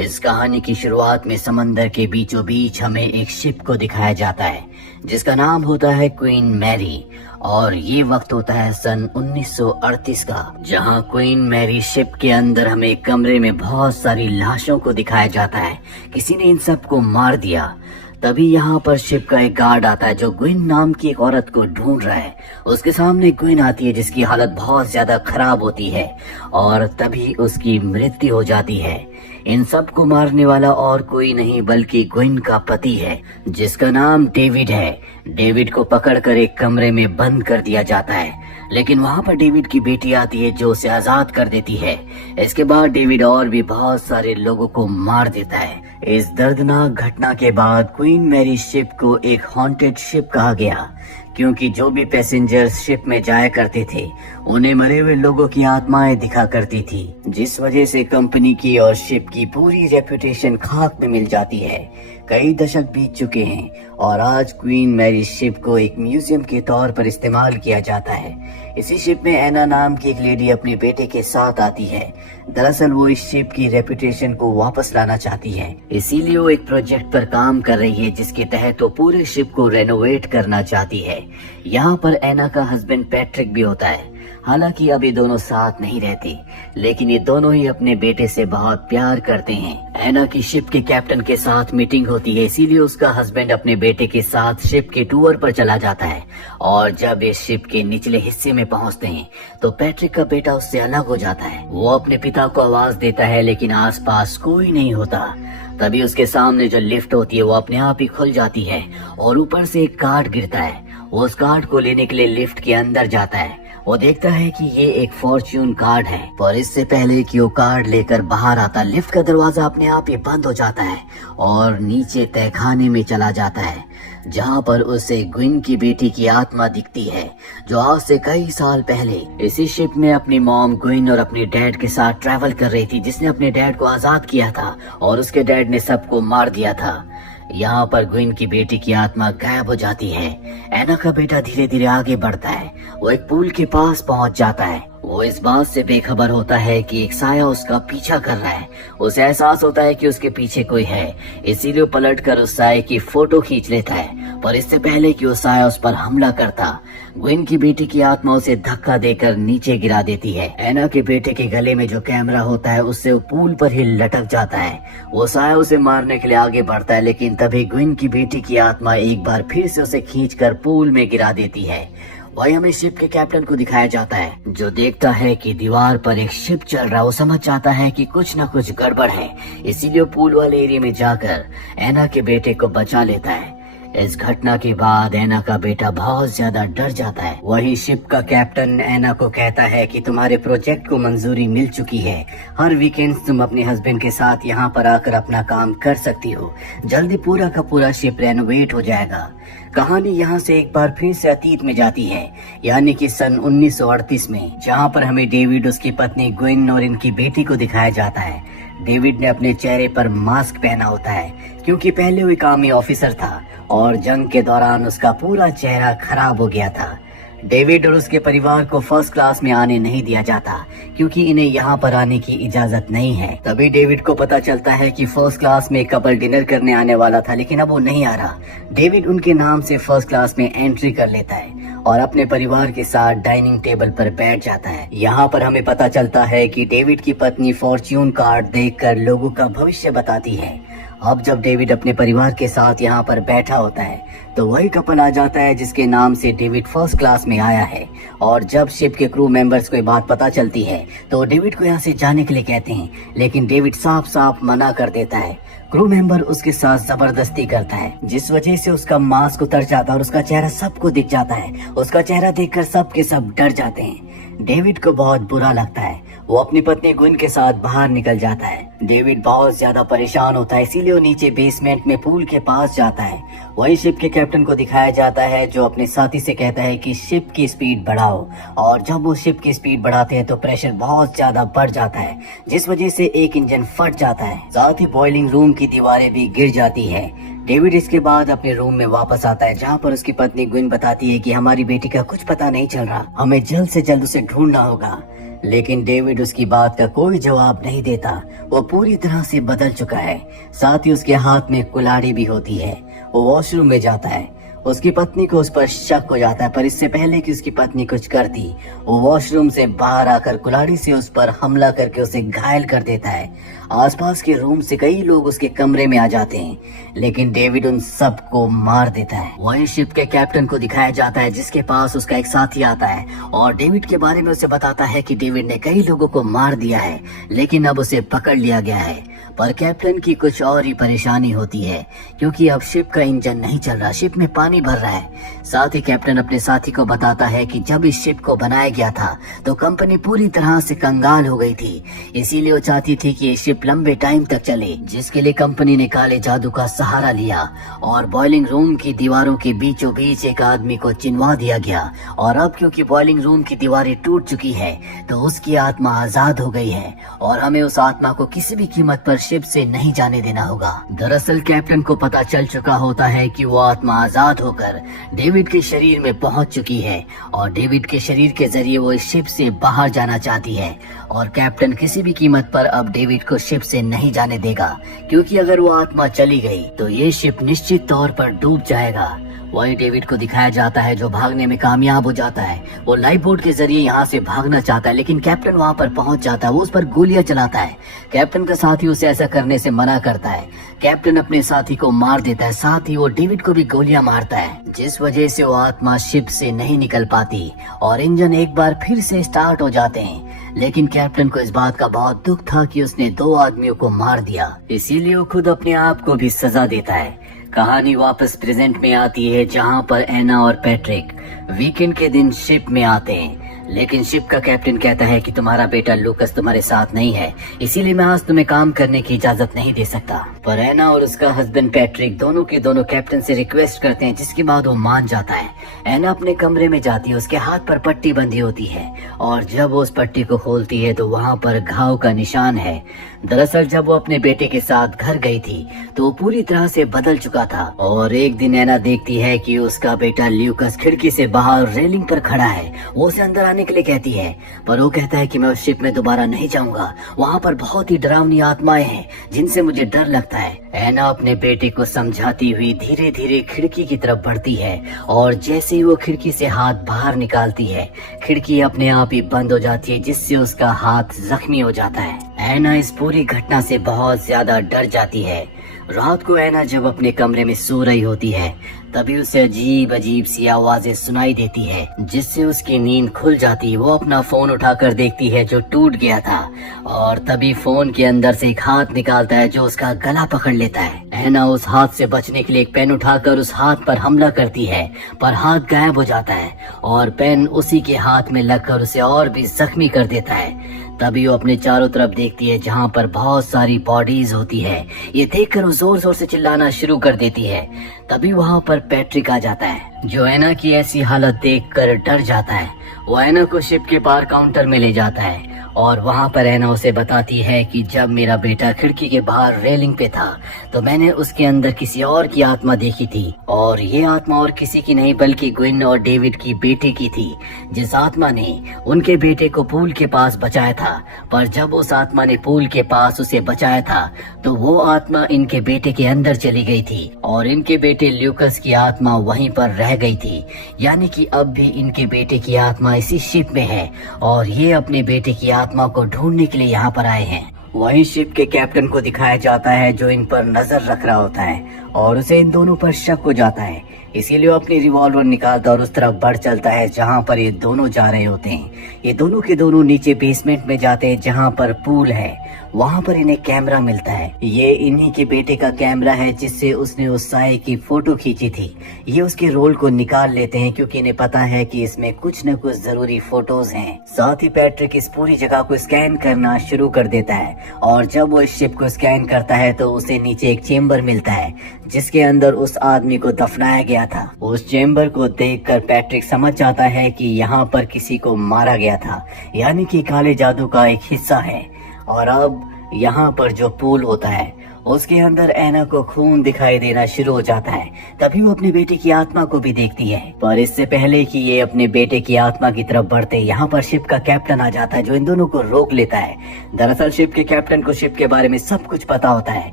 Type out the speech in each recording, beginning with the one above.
इस कहानी की शुरुआत में समंदर के बीचों बीच हमें एक शिप को दिखाया जाता है जिसका नाम होता है क्वीन मैरी। और ये वक्त होता है सन 1938 का, जहां क्वीन मैरी शिप के अंदर हमें एक कमरे में बहुत सारी लाशों को दिखाया जाता है। किसी ने इन सबको मार दिया। तभी यहाँ पर शिप का एक गार्ड आता है जो ग्विन नाम की एक औरत को ढूंढ रहा है। उसके सामने ग्विन आती है जिसकी हालत बहुत ज्यादा खराब होती है और तभी उसकी मृत्यु हो जाती है। इन सब को मारने वाला और कोई नहीं बल्कि ग्विन का पति है जिसका नाम डेविड है। डेविड को पकड़कर एक कमरे में बंद कर दिया जाता है, लेकिन वहाँ पर डेविड की बेटी आती है जो उसे आजाद कर देती है। इसके बाद डेविड और भी बहुत सारे लोगों को मार देता है। इस दर्दनाक घटना के बाद क्वीन मैरी शिप को एक हॉन्टेड शिप कहा गया, क्योंकि जो भी पैसेंजर्स शिप में जाया करते थे उन्हें मरे हुए लोगों की आत्माएं दिखा करती थी, जिस वजह से कंपनी की और शिप की पूरी रेपुटेशन खाक में मिल जाती है। कई दशक बीत चुके हैं और आज क्वीन मैरी शिप को एक म्यूजियम के तौर पर इस्तेमाल किया जाता है। इसी शिप में एना नाम की एक लेडी अपने बेटे के साथ आती है। दरअसल वो इस शिप की रेपुटेशन को वापस लाना चाहती है, इसीलिए वो एक प्रोजेक्ट पर काम कर रही है जिसके तहत वो पूरे शिप को रेनोवेट करना चाहती है। यहाँ पर एना का हस्बैंड पैट्रिक भी होता है। हालांकि अब ये दोनों साथ नहीं रहते, लेकिन ये दोनों ही अपने बेटे से बहुत प्यार करते हैं। एना की शिप के कैप्टन के साथ मीटिंग होती है, इसीलिए उसका हस्बैंड अपने बेटे के साथ शिप के टूर पर चला जाता है। और जब ये शिप के निचले हिस्से में पहुंचते हैं तो पैट्रिक का बेटा उससे अलग हो जाता है। वो अपने पिता को आवाज देता है, लेकिन आसपास कोई नहीं होता। तभी उसके सामने जो लिफ्ट होती है वो अपने आप ही खुल जाती है और ऊपर से एक कार्ड गिरता है। वो उस कार्ड को लेने के लिए लिफ्ट के अंदर जाता है। वो देखता है कि ये एक फॉर्च्यून कार्ड है, पर इससे पहले कि वो कार्ड लेकर बाहर आता, लिफ्ट का दरवाजा अपने आप ही बंद हो जाता है और नीचे तहखाने में चला जाता है, जहाँ पर उसे ग्विन की बेटी की आत्मा दिखती है जो आज से कई साल पहले इसी शिप में अपनी मॉम ग्विन और अपने डैड के साथ ट्रैवल कर रही थी, जिसने अपने डैड को आजाद किया था और उसके डैड ने सबको मार दिया था। यहाँ पर ग्विन की बेटी की आत्मा गायब हो जाती है। एना का बेटा धीरे धीरे आगे बढ़ता है। वो एक पुल के पास पहुंच जाता है। वो इस बात से बेखबर होता है कि एक साया उसका पीछा कर रहा है। उसे एहसास होता है कि उसके पीछे कोई है, इसीलिए पलटकर उस साये की फोटो खींच लेता है। पर इससे पहले कि वो साया उस पर हमला करता, ग्विन की बेटी की आत्मा उसे धक्का देकर नीचे गिरा देती है। एना के बेटे के गले में जो कैमरा होता है उससे वो पूल पर ही लटक जाता है। वो साया उसे मारने के लिए आगे बढ़ता है, लेकिन तभी ग्विन की बेटी की आत्मा एक बार फिर से उसे खींचकर पूल में गिरा देती है। वही हमें शिप के कैप्टन को दिखाया जाता है जो देखता है कि दीवार पर एक शिप चल रहा है। वो समझ जाता है कि कुछ न कुछ गड़बड़ है, इसीलिए पूल वाले एरिया में जाकर एना के बेटे को बचा लेता है। इस घटना के बाद एना का बेटा बहुत ज्यादा डर जाता है। वही शिप का कैप्टन एना को कहता है कि तुम्हारे प्रोजेक्ट को मंजूरी मिल चुकी है। हर वीकेंड तुम अपने हस्बैंड के साथ यहाँ पर आकर अपना काम कर सकती हो। जल्दी पूरा का पूरा शिप रेनोवेट हो जाएगा। कहानी यहाँ से एक बार फिर से अतीत में जाती है, यानी कि सन 1938 में, जहाँ पर हमें डेविड, उसकी पत्नी ग्विन और इनकी बेटी को दिखाया जाता है। डेविड ने अपने चेहरे पर मास्क पहना होता है क्योंकि पहले वो एक आर्मी ऑफिसर था और जंग के दौरान उसका पूरा चेहरा खराब हो गया था। डेविड और उसके परिवार को फर्स्ट क्लास में आने नहीं दिया जाता क्योंकि इन्हें यहाँ पर आने की इजाजत नहीं है। तभी डेविड को पता चलता है कि फर्स्ट क्लास में कपल डिनर करने आने वाला था, लेकिन अब वो नहीं आ रहा। डेविड उनके नाम से फर्स्ट क्लास में एंट्री कर लेता है और अपने परिवार के साथ डाइनिंग टेबल पर बैठ जाता है। यहाँ पर हमें पता चलता है कि डेविड की पत्नी फॉर्च्यून कार्ड देखकर लोगों का भविष्य बताती है। अब जब डेविड अपने परिवार के साथ यहाँ पर बैठा होता है तो वही कपल आ जाता है जिसके नाम से डेविड फर्स्ट क्लास में आया है। और जब शिप के क्रू मेंबर्स को ये बात पता चलती है तो डेविड को यहाँ से जाने के लिए कहते हैं, लेकिन डेविड साफ साफ मना कर देता है। क्रू मेंबर उसके साथ जबरदस्ती करता है, जिस वजह से उसका मास्क उतर जाता है और उसका चेहरा सबको दिख जाता है। उसका चेहरा देखकर सब के सब डर जाते हैं। डेविड को बहुत बुरा लगता है। वो अपनी पत्नी ग्विन के साथ बाहर निकल जाता है। डेविड बहुत ज्यादा परेशान होता है, इसीलिए वो नीचे बेसमेंट में पूल के पास जाता है। वही शिप के कैप्टन को दिखाया जाता है जो अपने साथी से कहता है कि शिप की स्पीड बढ़ाओ। और जब वो शिप की स्पीड बढ़ाते हैं तो प्रेशर बहुत ज्यादा बढ़ जाता है, जिस वजह से एक इंजन फट जाता है। साथ ही बॉइलिंग रूम की दीवारें भी गिर जाती है। डेविड इसके बाद अपने रूम में वापस आता है, जहाँ पर उसकी पत्नी ग्विन बताती है कि हमारी बेटी का कुछ पता नहीं चल रहा, हमें जल्द से जल्द उसे ढूंढना होगा। लेकिन डेविड उसकी बात का कोई जवाब नहीं देता। वो पूरी तरह से बदल चुका है। साथ ही उसके हाथ में कुल्हाड़ी भी होती है। वो वॉशरूम में जाता है। उसकी पत्नी को उस पर शक हो जाता है, पर इससे पहले कि उसकी पत्नी कुछ करती, वो वॉशरूम से बाहर आकर कुल्हाड़ी से उस पर हमला करके उसे घायल कर देता है। आसपास के रूम से कई लोग उसके कमरे में आ जाते हैं, लेकिन डेविड उन सबको मार देता है। वही शिप के कैप्टन को दिखाया जाता है, जिसके पास उसका एक साथी आता है और डेविड के बारे में उसे बताता है कि डेविड ने कई लोगों को मार दिया है, लेकिन अब उसे पकड़ लिया गया है। पर कैप्टन की कुछ और ही परेशानी होती है, क्योंकि अब शिप का इंजन नहीं चल रहा, शिप में पानी भर रहा है। साथ ही कैप्टन अपने साथी को बताता है कि जब इस शिप को बनाया गया था तो कंपनी पूरी तरह से कंगाल हो गई थी, इसीलिए वो चाहती थी कि ये शिप लंबे टाइम तक चले, जिसके लिए कंपनी ने काले जादू का सहारा लिया और बॉइलिंग रूम की दीवारों के बीचों बीच एक आदमी को चिनवा दिया गया। और अब क्योंकि बॉइलिंग रूम की दीवारें टूट चुकी है तो उसकी आत्मा आजाद हो गई है और हमें उस आत्मा को किसी भी कीमत पर शिप से नहीं जाने देना होगा। दरअसल कैप्टन को पता चल चुका होता है कि वो आत्मा आजाद होकर डेविड के शरीर में पहुंच चुकी है और डेविड के शरीर के जरिए वो इस शिप से बाहर जाना चाहती है। और कैप्टन किसी भी कीमत पर अब डेविड को शिप से नहीं जाने देगा, क्योंकि अगर वो आत्मा चली गई तो ये शिप निश्चित तौर पर डूब जाएगा। वही डेविड को दिखाया जाता है जो भागने में कामयाब हो जाता है। वो लाइफ बोट के जरिए यहाँ से भागना चाहता है, लेकिन कैप्टन वहाँ पर पहुँच जाता है। वो उस पर गोलियां चलाता है। कैप्टन का साथी उसे ऐसा करने से मना करता है। कैप्टन अपने साथी को मार देता है, साथ ही वो डेविड को भी गोलियां मारता है, जिस वजह से वो आत्मा शिप से नहीं निकल पाती और इंजन एक बार फिर से स्टार्ट हो जाते हैं। लेकिन कैप्टन को इस बात का बहुत दुख था कि उसने 2 आदमियों को मार दिया, इसीलिए वो खुद अपने आप को भी सजा देता है। कहानी वापस प्रेजेंट में आती है, जहां पर एना और पैट्रिक वीकेंड के दिन शिप में आते हैं, लेकिन शिप का कैप्टन कहता है कि तुम्हारा बेटा लूकस तुम्हारे साथ नहीं है, इसीलिए मैं आज तुम्हें काम करने की इजाजत नहीं दे सकता। पर एना और उसका हस्बैंड पैट्रिक दोनों के दोनों कैप्टन से रिक्वेस्ट करते हैं, जिसके बाद वो मान जाता है। एना अपने कमरे में जाती है, उसके हाथ पर पट्टी बंधी होती है और जब वो उस पट्टी को खोलती है तो वहाँ पर घाव का निशान है। दरअसल जब वो अपने बेटे के साथ घर गई थी तो वो पूरी तरह से बदल चुका था और एक दिन एना देखती है कि उसका बेटा ल्यूकस खिड़की से बाहर रेलिंग पर खड़ा है। वो उसे अंदर आने के लिए कहती है, पर वो कहता है कि मैं उस शिप में दोबारा नहीं जाऊंगा, वहाँ पर बहुत ही डरावनी आत्माएं हैं जिनसे मुझे डर लगता है। एना अपने बेटे को समझाती हुई धीरे धीरे खिड़की की तरफ बढ़ती है और जैसे ही वो खिड़की से हाथ बाहर निकालती है, खिड़की अपने आप ही बंद हो जाती है, जिससे उसका हाथ जख्मी हो जाता है। एना इस पूरी घटना से बहुत ज्यादा डर जाती है। रात को एना जब अपने कमरे में सो रही होती है तभी उसे अजीब अजीब सी आवाजें सुनाई देती है, जिससे उसकी नींद खुल जाती है। वो अपना फोन उठाकर देखती है जो टूट गया था और तभी फोन के अंदर से एक हाथ निकालता है जो उसका गला पकड़ लेता है। एना उस हाथ से बचने के लिए एक पेन उठाकर उस हाथ पर हमला करती है, पर हाथ गायब हो जाता है और पेन उसी के हाथ में लगकर उसे और भी जख्मी कर देता है। तभी वो अपने चारों तरफ देखती है जहाँ पर बहुत सारी बॉडीज होती है। ये देखकर वो जोर जोर से चिल्लाना शुरू कर देती है। तभी वहाँ पर पैट्रिक आ जाता है, जो एना की ऐसी हालत देखकर डर जाता है। वो एना को शिप के बाहर काउंटर में ले जाता है और वहाँ पर एना उसे बताती है कि जब मेरा बेटा खिड़की के बाहर रेलिंग पे था तो मैंने उसके अंदर किसी और की आत्मा देखी थी और ये आत्मा और किसी की नहीं बल्कि ग्विन और डेविड की बेटे की थी, जिस आत्मा ने उनके बेटे को पूल के पास बचाया था। पर जब उस आत्मा ने पूल के पास उसे बचाया था तो वो आत्मा इनके बेटे के अंदर चली गई थी और इनके बेटे ल्यूकस की आत्मा वहीं पर रह गई थी। यानी कि अब भी इनके बेटे की आत्मा इसी शिप में है और ये अपने बेटे की आत्मा को ढूंढने के लिए यहाँ पर आए हैं। वहीं शिप के कैप्टन को दिखाया जाता है जो इन पर नजर रख रहा होता है और उसे इन दोनों पर शक हो जाता है, इसीलिए वो अपनी रिवॉल्वर निकालता और उस तरफ बढ़ चलता है जहाँ पर ये दोनों जा रहे होते हैं। ये दोनों के दोनों नीचे बेसमेंट में जाते हैं जहाँ पर पूल है। वहाँ पर इन्हें कैमरा मिलता है। ये इन्हीं के बेटे का कैमरा है जिससे उसने उस साए की फोटो खींची थी। ये उसके रोल को निकाल लेते हैं क्योंकि इन्हें पता है कि इसमें कुछ न कुछ जरूरी फोटोज हैं। साथ ही पैट्रिक इस पूरी जगह को स्कैन करना शुरू कर देता है और जब वो इस शिप को स्कैन करता है तो उसे नीचे एक चेम्बर मिलता है जिसके अंदर उस आदमी को दफनाया गया था। उस चेम्बर को देखकर पैट्रिक समझ जाता है कि यहाँ पर किसी को मारा गया था, यानी कि काले जादू का एक हिस्सा है। और अब यहाँ पर जो पूल होता है उसके अंदर ऐना को खून दिखाई देना शुरू हो जाता है। तभी वो अपने बेटे की आत्मा को भी देखती है, पर इससे पहले कि ये अपने बेटे की आत्मा की तरफ बढ़ते, यहाँ पर शिप का कैप्टन आ जाता है जो इन दोनों को रोक लेता है। दरअसल शिप के कैप्टन को शिप के बारे में सब कुछ पता होता है।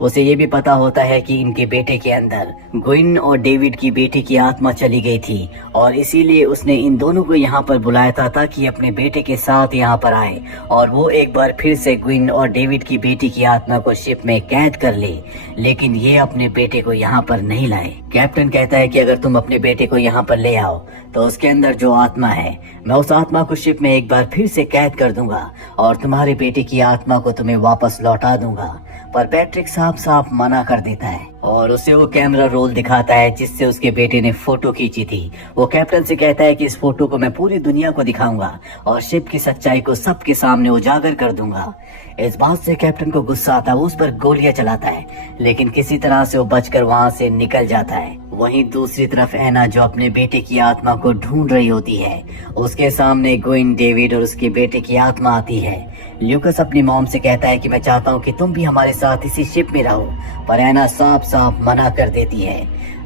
उसे ये भी पता होता है कि इनके बेटे के अंदर ग्विन और डेविड की बेटी की आत्मा चली गई थी और इसीलिए उसने इन दोनों को यहाँ पर बुलाया था ताकि अपने बेटे के साथ यहाँ पर आए और वो एक बार फिर से ग्विन और डेविड की बेटी की आत्मा को शिप में कैद कर ले। लेकिन ये अपने बेटे को यहाँ पर नहीं लाए। कैप्टन कहता है कि अगर तुम अपने बेटे को यहाँ पर ले आओ तो उसके अंदर जो आत्मा है, मैं उस आत्मा को शिप में एक बार फिर से कैद कर दूंगा और तुम्हारे बेटे की आत्मा को तुम्हें वापस लौटा दूंगा। पर पैट्रिक साफ साफ मना कर देता है और उसे वो कैमरा रोल दिखाता है जिससे उसके बेटे ने फोटो खींची थी। वो कैप्टन से कहता है कि इस फोटो को मैं पूरी दुनिया को दिखाऊंगा और शिप की सच्चाई को सबके सामने उजागर कर दूंगा। इस बात से कैप्टन को गुस्सा आता है, वो उस पर गोलियां चलाता है, लेकिन किसी तरह से वो बचकर वहाँ से निकल जाता है। वहीं दूसरी तरफ ऐना जो अपने बेटे की आत्मा को ढूंढ रही होती है, उसके सामने ग्विन, डेविड और उसके बेटे की आत्मा आती है। ल्यूकस अपनी मॉम से कहता है कि मैं चाहता हूँ कि तुम भी हमारे साथ इसी शिप में रहो, पर ऐना साफ साफ मना कर देती है।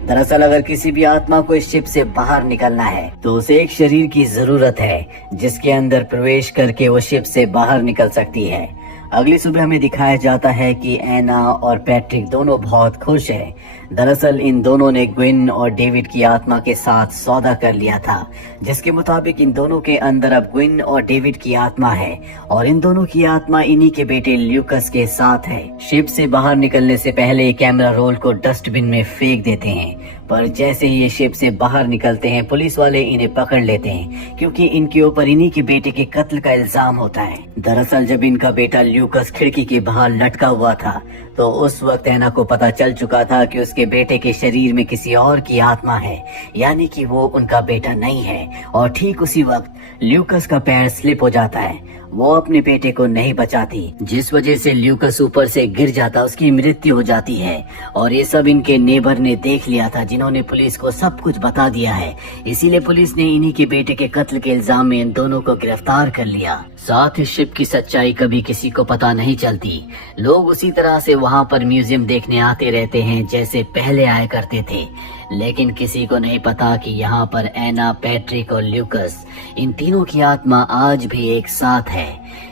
दरअसल अगर किसी भी आत्मा को इस शिप से बाहर निकलना है तो उसे एक शरीर की जरूरत है जिसके अंदर प्रवेश करके वो शिप से बाहर निकल सकती है। अगली सुबह हमें दिखाया जाता है कि ऐना और पैट्रिक दोनों बहुत खुश हैं। दरअसल इन दोनों ने ग्विन और डेविड की आत्मा के साथ सौदा कर लिया था, जिसके मुताबिक इन दोनों के अंदर अब ग्विन और डेविड की आत्मा है और इन दोनों की आत्मा इन्हीं के बेटे ल्यूकस के साथ है। शिप से बाहर निकलने से पहले कैमरा रोल को डस्टबिन में फेंक देते हैं, पर जैसे ही ये शिप से बाहर निकलते हैं पुलिस वाले इन्हें पकड़ लेते हैं क्योंकि इनके ऊपर इन्हीं के बेटे के कत्ल का इल्जाम होता है। दरअसल जब इनका बेटा ल्यूकस खिड़की के बाहर लटका हुआ था तो उस वक्त ऐना को पता चल चुका था कि उसके बेटे के शरीर में किसी और की आत्मा है, यानी कि वो उनका बेटा नहीं है। और ठीक उसी वक्त ल्यूकस का पैर स्लिप हो जाता है, वो अपने बेटे को नहीं बचाती, जिस वजह से ल्यूकस ऊपर से गिर जाता, उसकी मृत्यु हो जाती है। और ये सब इनके नेबर ने देख लिया था जिन्होंने पुलिस को सब कुछ बता दिया है, इसीलिए पुलिस ने इन्हीं के बेटे के कत्ल के इल्जाम में इन दोनों को गिरफ्तार कर लिया। साथ ही शिप की सच्चाई कभी किसी को पता नहीं चलती। लोग उसी तरह से वहाँ पर म्यूजियम देखने आते रहते हैं जैसे पहले आया करते थे, लेकिन किसी को नहीं पता कि यहाँ पर ऐना, पैट्रिक और ल्यूकस, इन तीनों की आत्मा आज भी एक साथ है।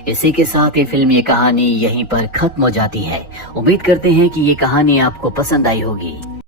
इसी के साथ ये फिल्म, ये कहानी यहीं पर खत्म हो जाती है। उम्मीद करते हैं कि ये कहानी आपको पसंद आई होगी।